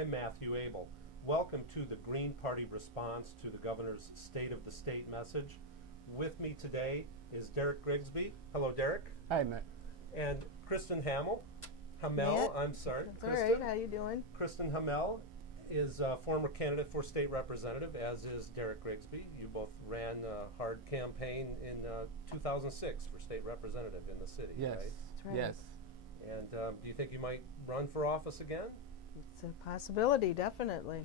I'm Matthew Abel. Welcome to the Green Party response to the Governor's State of the State message. With me today is Derek Grigsby. Hello, Derek. Hi, Matt. And Kristen Hamel. Matt. I'm sorry. That's Kristen. all right. How you doing? Kristen Hamel is a former candidate for state representative, as is Derek Grigsby. You both ran a hard campaign in 2006 for state representative in the city, Yes. right? That's right. Yes. And do you think you might run for office again? It's a possibility, definitely.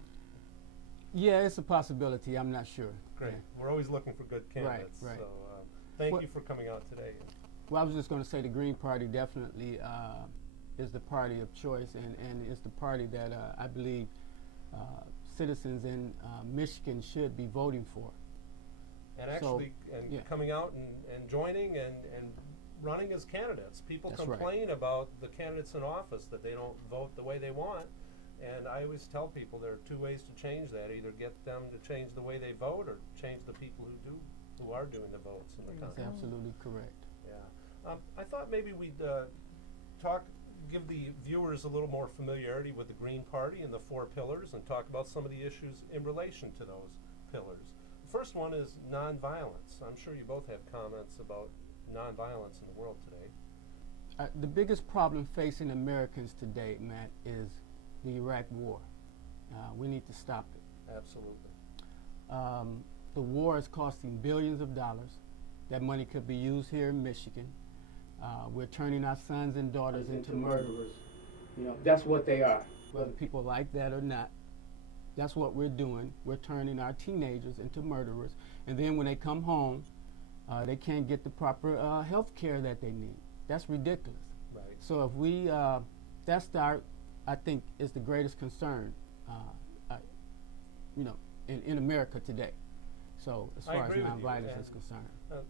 Yeah, it's a possibility. I'm not sure. Great. Yeah. We're always looking for good candidates. right. So thank Well- you for coming out today. Well, I was just going to say the Green Party definitely is the party of choice, and it's the party that I believe citizens in Michigan should be voting for. And So, actually, yeah. coming out and joining and running as candidates. People That's right. complain about the candidates in office that they don't vote the way they want. And I always tell people there are two ways to change that. Either get them to change the way they vote or change the people who are doing the votes in the That's country. absolutely correct. Yeah. I thought maybe we'd give the viewers a little more familiarity with the Green Party and the 4 pillars and talk about some of the issues in relation to those pillars. The first one is nonviolence. I'm sure you both have comments about nonviolence in the world today. The biggest problem facing Americans today, Matt, is the Iraq War. We need to stop it. Absolutely. The war is costing billions of dollars. That money could be used here in Michigan. We're turning our sons and daughters into murderers. You know, that's what they are. Whether people like that or not, that's what we're doing. We're turning our teenagers into murderers. And then when they come home, they can't get the proper health care that they need. That's ridiculous. Right. So if we, I think, is the greatest concern, in America today. So as I far as agree with you, nonviolence and is concerned.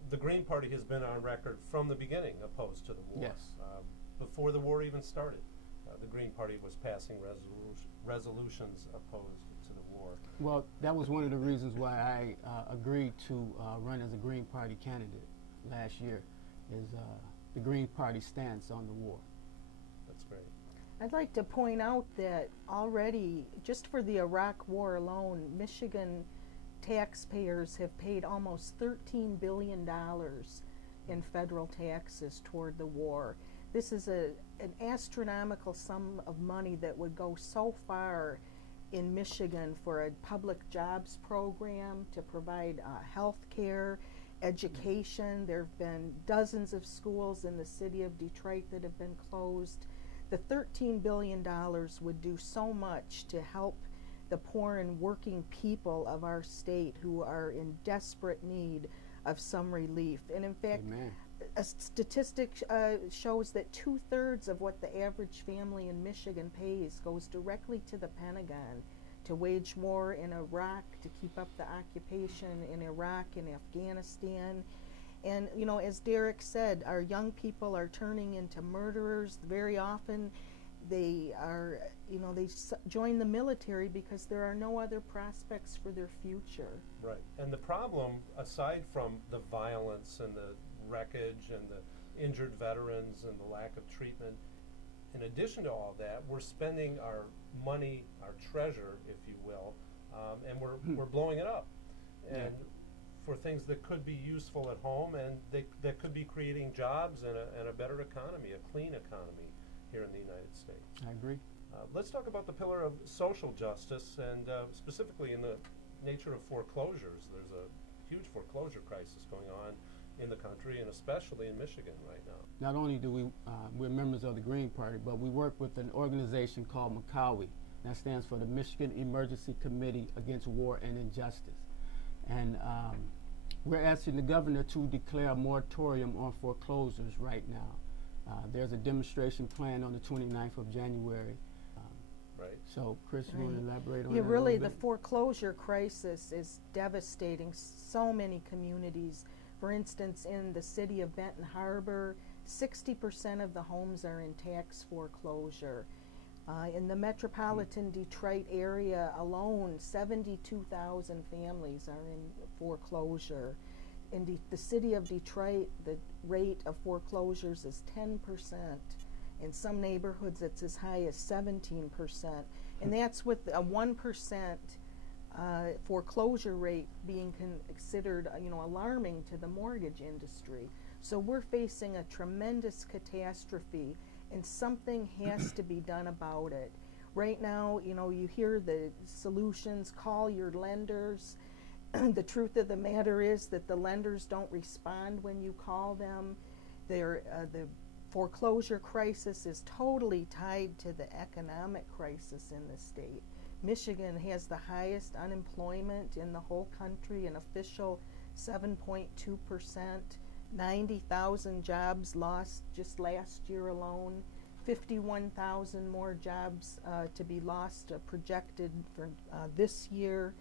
The Green Party has been on record from the beginning opposed to the war. Yes. Before the war even started, the Green Party was passing resolutions opposed to the war. Well, that was one of the reasons why I agreed to run as a Green Party candidate last year, is the Green Party stance on the war. That's great. I'd like to point out that already, just for the Iraq War alone, Michigan taxpayers have paid almost $13 billion in federal taxes toward the war. This is an astronomical sum of money that would go so far in Michigan for a public jobs program to provide health care, education. There have been dozens of schools in the city of Detroit that have been closed. The $13 billion would do so much to help the poor and working people of our state who are in desperate need of some relief. And in fact, Amen. a statistic shows that 2/3 of what the average family in Michigan pays goes directly to the Pentagon to wage war in Iraq, to keep up the occupation in Iraq and Afghanistan. And, you know, as Derek said, our young people are turning into murderers. Very often they are, they join the military because there are no other prospects for their future. Right. And the problem, aside from the violence and the wreckage and the injured veterans and the lack of treatment, in addition to all that, we're spending our money, our treasure, if you will, and we're blowing it up. And for things that could be useful at home and that could be creating jobs and a better economy, a clean economy here in the United States. I agree. Let's talk about the pillar of social justice and specifically in the nature of foreclosures. There's a huge foreclosure crisis going on in the country and especially in Michigan right now. Not only do we're members of the Green Party, but we work with an organization called MCAWI. That stands for the Michigan Emergency Committee Against War and Injustice. And we're asking the governor to declare a moratorium on foreclosures right now. There's a demonstration planned on the 29th of January. Right. So, Chris, you want to elaborate on Yeah, that really, a the little bit? foreclosure crisis is devastating so many communities. For instance, in the city of Benton Harbor, 60% of the homes are in tax foreclosure. In the metropolitan Detroit area alone, 72,000 families are in foreclosure. In the city of Detroit, the rate of foreclosures is 10%. In some neighborhoods, it's as high as 17%. And that's with a 1% foreclosure rate being considered, alarming to the mortgage industry. So we're facing a tremendous catastrophe, and something has to be done about it. Right now, you hear the solutions, call your lenders. The truth of the matter is that the lenders don't respond when you call them. The foreclosure crisis is totally tied to the economic crisis in the state. Michigan has the highest unemployment in the whole country, an official 7.2%, 90,000 jobs lost just last year alone, 51,000 more jobs to be lost projected for this year.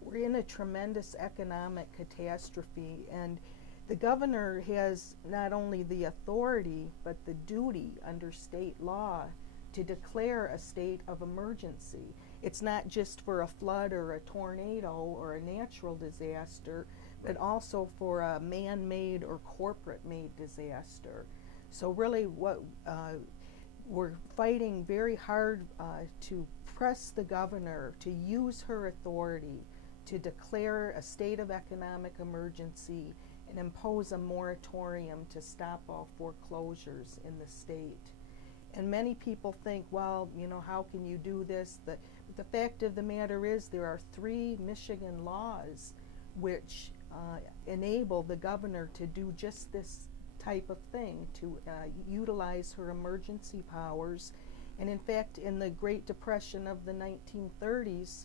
We're in a tremendous economic catastrophe, and the governor has not only the authority but the duty under state law to declare a state of emergency. It's not just for a flood or a tornado or a natural disaster, but also for a man-made or corporate-made disaster. So really we're fighting very hard to press the governor to use her authority to declare a state of economic emergency and impose a moratorium to stop all foreclosures in the state. And many people think, well, how can you do this? But the fact of the matter is there are 3 Michigan laws which enable the governor to do just this type of thing, to utilize her emergency powers. And in fact, in the Great Depression of the 1930s,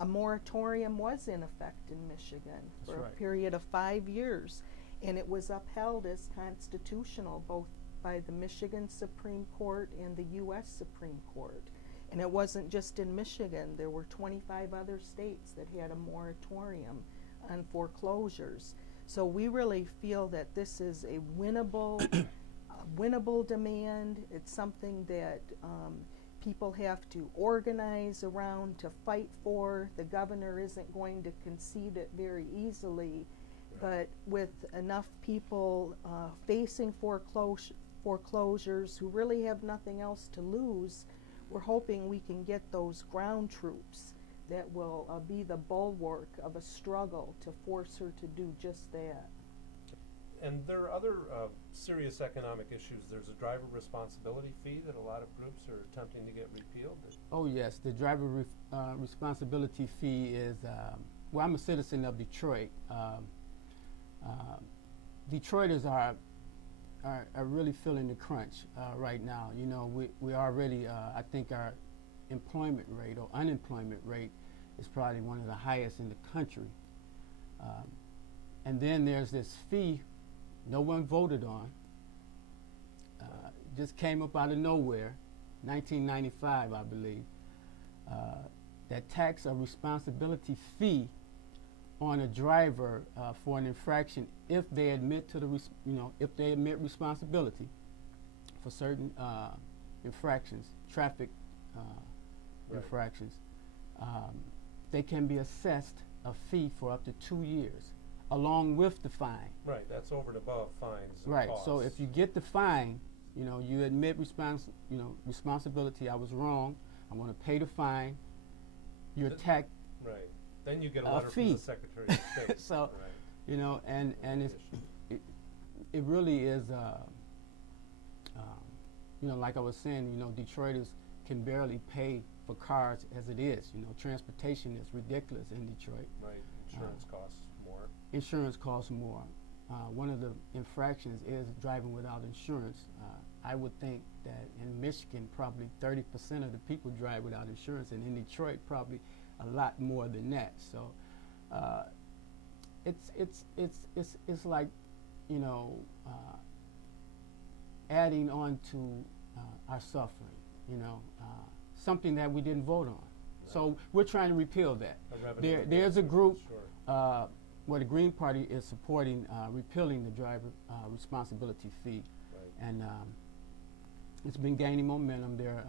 a moratorium was in effect in Michigan for a period of 5 years, and it was upheld as constitutional both by the Michigan Supreme Court and the U.S. Supreme Court. And it wasn't just in Michigan. There were 25 other states that had a moratorium on foreclosures. So we really feel that this is a winnable demand. It's something that people have to organize around to fight for. The governor isn't going to concede it very easily, but with enough people facing foreclosures who really have nothing else to lose, we're hoping we can get those ground troops that will be the bulwark of a struggle to force her to do just that. And there are other serious economic issues. There's a driver responsibility fee that a lot of groups are attempting to get repealed. Oh yes, the driver responsibility fee is, well, I'm a citizen of Detroit. Detroiters are really feeling the crunch right now. We already, I think our employment rate or unemployment rate is probably one of the highest in the country. And then there's this fee no one voted on, just came up out of nowhere, 1995, I believe, that tax or responsibility fee on a driver for an infraction if they admit to if they admit responsibility for certain infractions, traffic infractions, they can be assessed a fee for up to 2 years, along with the fine. Right, that's over and above fines and Right, costs. so if you get the fine, you admit responsibility, I was wrong, I want to pay the fine, you're taxed. Right, then you get a letter from fee. the Secretary of State. So, right. And it really is, like I was saying, Detroiters can barely pay for cars as it is. Transportation is ridiculous in Detroit. Right, insurance costs more. Insurance costs more. One of the infractions is driving without insurance. I would think that in Michigan, probably 30% of the people drive without insurance, and in Detroit, probably a lot more than that. So it's like adding on to our suffering. Something that we didn't vote on. Right. So we're trying to repeal that. There's a group. Sure. Where the Green Party is supporting repealing the driver responsibility fee, right. And it's been gaining momentum. There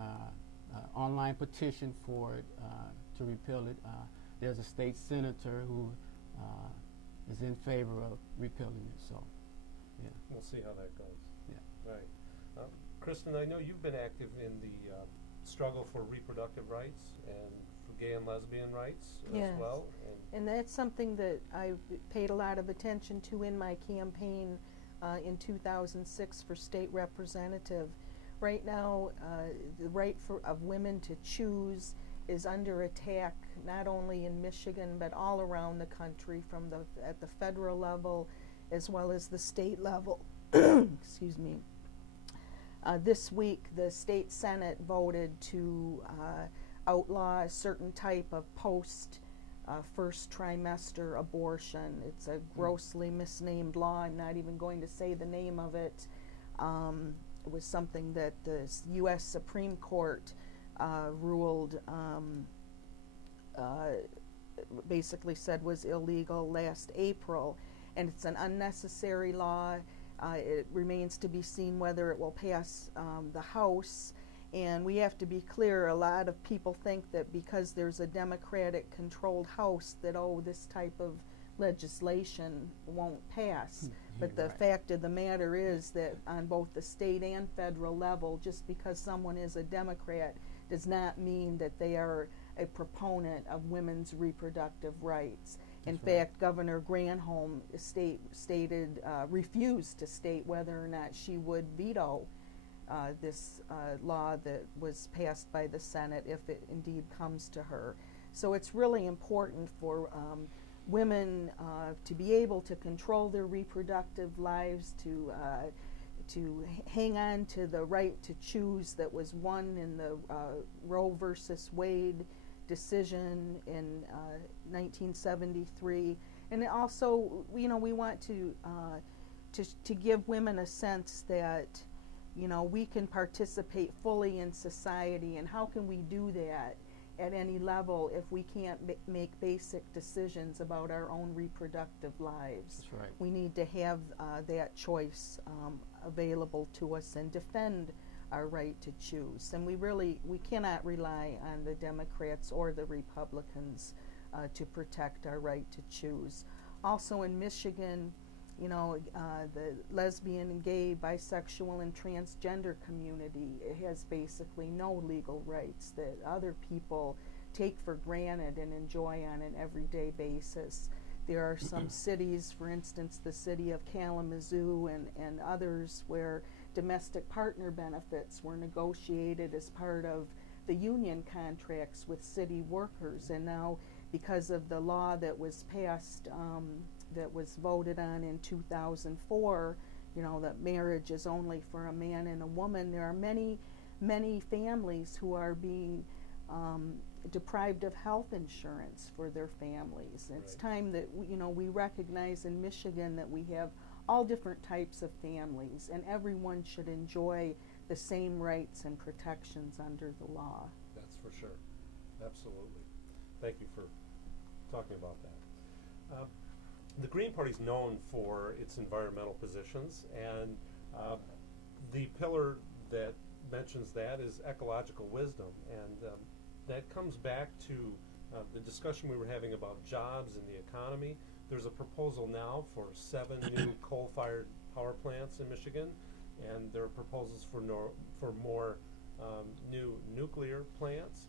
online petition for it to repeal it. There's a state senator who is in favor of repealing it. So, yeah. We'll see how that goes. Yeah. Right. Kristen, I know you've been active in the struggle for reproductive rights and for gay and lesbian rights Yes. as well. And that's something that I've paid a lot of attention to in my campaign in 2006 for state representative. Right now, the right of women to choose is under attack, not only in Michigan but all around the country, at the federal level as well as the state level. Excuse me. This week, the state Senate voted to outlaw a certain type of first trimester abortion. It's a grossly misnamed law. I'm not even going to say the name of it. It was something that the U.S. Supreme Court ruled, basically said was illegal last April. And it's an unnecessary law. It remains to be seen whether it will pass the House. And we have to be clear, a lot of people think that because there's a Democratic-controlled House that, this type of legislation won't pass. But the fact of the matter is that on both the state and federal level, just because someone is a Democrat does not mean that they are a proponent of women's reproductive rights. In fact, Governor Granholm refused to state whether or not she would veto this law that was passed by the Senate if it indeed comes to her. So it's really important for women to be able to control their reproductive lives, to hang on to the right to choose that was won in the Roe versus Wade decision in 1973. And also, we want to give women a sense that we can participate fully in society. And how can we do that at any level if we can't make basic decisions about our own reproductive lives? That's right. We need to have that choice available to us and defend our right to choose. And we cannot rely on the Democrats or the Republicans to protect our right to choose. Also in Michigan, the lesbian and gay, bisexual, and transgender community has basically no legal rights that other people take for granted and enjoy on an everyday basis. There are some cities, for instance, the city of Kalamazoo and others, where domestic partner benefits were negotiated as part of the union contracts with city workers. And now, because of the law that was passed, that was voted on in 2004, that marriage is only for a man and a woman, there are many, many families who are being deprived of health insurance for their families. Right. It's time that we recognize in Michigan that we have all different types of families, and everyone should enjoy the same rights and protections under the law. That's for sure. Absolutely. Thank you for talking about that. The Green Party is known for its environmental positions, and the pillar that mentions that is ecological wisdom, and that comes back to the discussion we were having about jobs and the economy. There's a proposal now for 7 new coal-fired power plants in Michigan, and there are proposals for more new nuclear plants.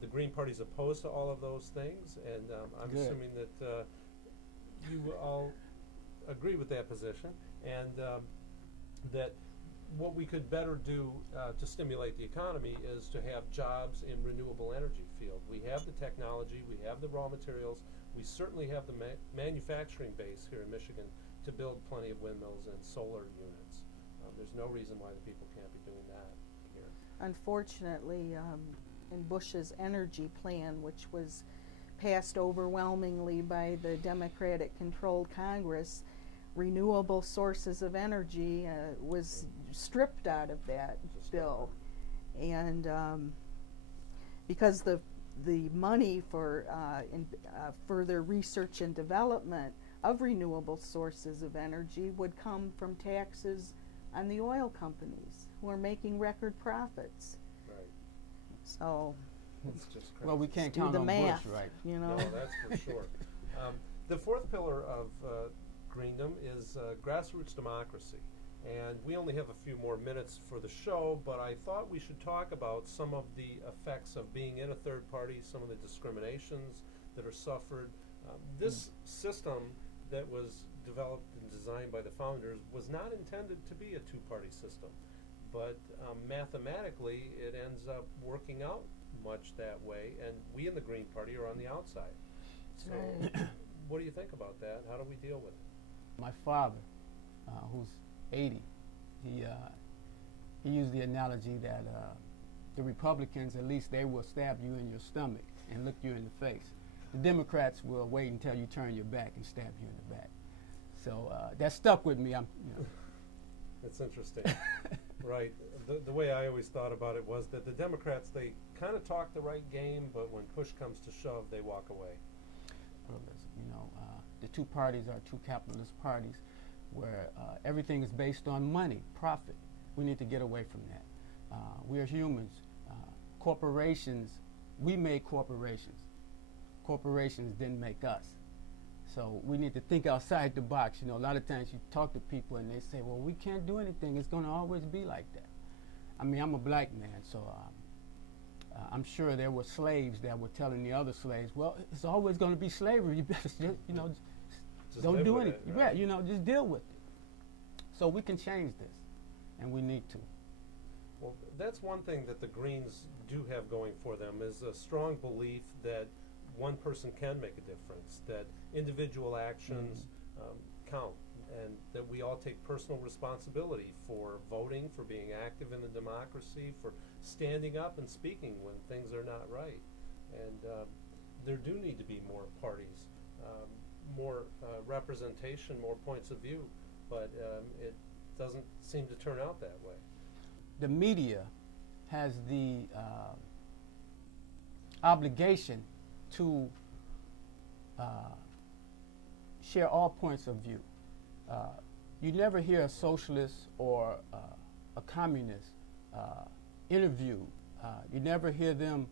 The Green Party is opposed to all of those things, and I'm Good. assuming that you all agree with that position, and that what we could better do to stimulate the economy is to have jobs in renewable energy field. We have the technology, we have the raw materials, we certainly have the manufacturing base here in Michigan to build plenty of windmills and solar units. There's no reason why the people can't be doing that here. Unfortunately, in Bush's energy plan, which was passed overwhelmingly by the Democratic-controlled Congress, renewable sources of energy was stripped out of that bill. And because the money for further research and development of renewable sources of energy would come from taxes on the oil companies who are making record profits. Right. So It's just crazy. Well, we can't do count the on math, Bush, right? No, that's for sure. The fourth pillar of Greendom is grassroots democracy. And we only have a few more minutes for the show, but I thought we should talk about some of the effects of being in a third party, some of the discriminations that are suffered. This system that was developed and designed by the founders was not intended to be a two-party system, but mathematically it ends up working out much that way, and we in the Green Party are on the outside. So what do you think about that? How do we deal with it? My father, who's 80, he used the analogy that the Republicans, at least they will stab you in your stomach and look you in the face. The Democrats will wait until you turn your back and stab you in the back. So that stuck with me. That's interesting. Right. The way I always thought about it was that the Democrats, they kind of talk the right game, but when push comes to shove, they walk away. The two parties are two capitalist parties where everything is based on money, profit. We need to get away from that. We are humans. Corporations, we made corporations. Corporations didn't make us. So we need to think outside the box. A lot of times you talk to people and they say, well, we can't do anything. It's going to always be like that. I mean, I'm a black man, so I'm sure there were slaves that were telling the other slaves, well, it's always going to be slavery. You better just, Just don't live do with anything. it, right? Just deal with it. So we can change this, and we need to. Well, that's one thing that the Greens do have going for them is a strong belief that one person can make a difference, that individual actions count, and that we all take personal responsibility for voting, for being active in the democracy, for standing up and speaking when things are not right. And there do need to be more parties, more representation, more points of view, but it doesn't seem to turn out that way. The media has the obligation to share all points of view. You never hear a socialist or a communist interviewed. You never hear them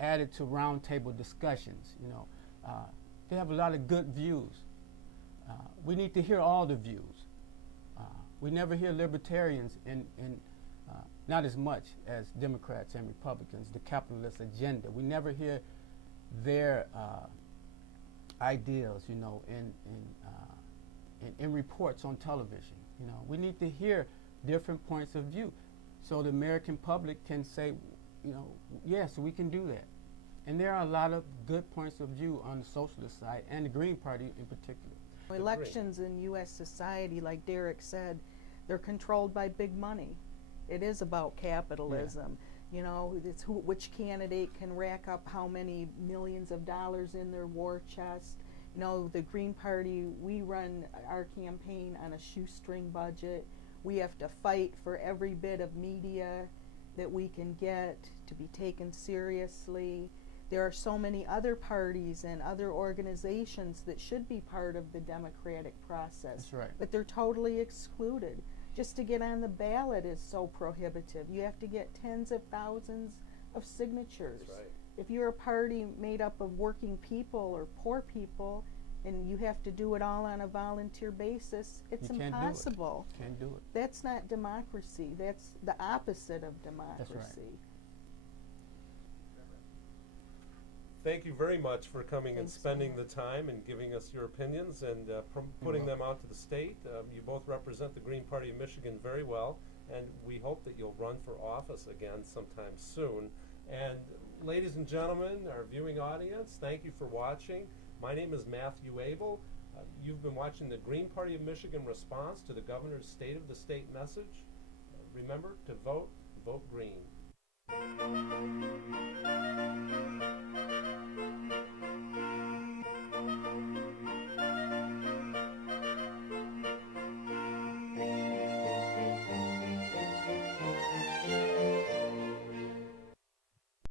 added to roundtable discussions. They have a lot of good views. We need to hear all the views. We never hear libertarians not as much as Democrats and Republicans, the capitalist agenda. We never hear their ideals, in reports on television. We need to hear different points of view so the American public can say, yes, we can do that. And there are a lot of good points of view on the socialist side and the Green Party in particular. Elections in U.S. society, like Derek said, they're controlled by big money. It is about capitalism. It's which candidate can rack up how many millions of dollars in their war chest. The Green Party, we run our campaign on a shoestring budget. We have to fight for every bit of media that we can get to be taken seriously. There are so many other parties and other organizations that should be part of the democratic process. That's right. But they're totally excluded. Just to get on the ballot is so prohibitive. You have to get tens of thousands of signatures. That's right. If you're a party made up of working people or poor people and you have to do it all on a volunteer basis, it's impossible. Can't do it. That's not democracy. That's the opposite of democracy. That's right. Thank you very much for coming and Thanks, spending Matt. the time and giving us your opinions and putting them out to the state. You both represent the Green Party of Michigan very well, and we hope that you'll run for office again sometime soon. And ladies and gentlemen, our viewing audience, thank you for watching. My name is Matthew Abel. You've been watching the Green Party of Michigan response to the Governor's State of the State message. Remember to vote green.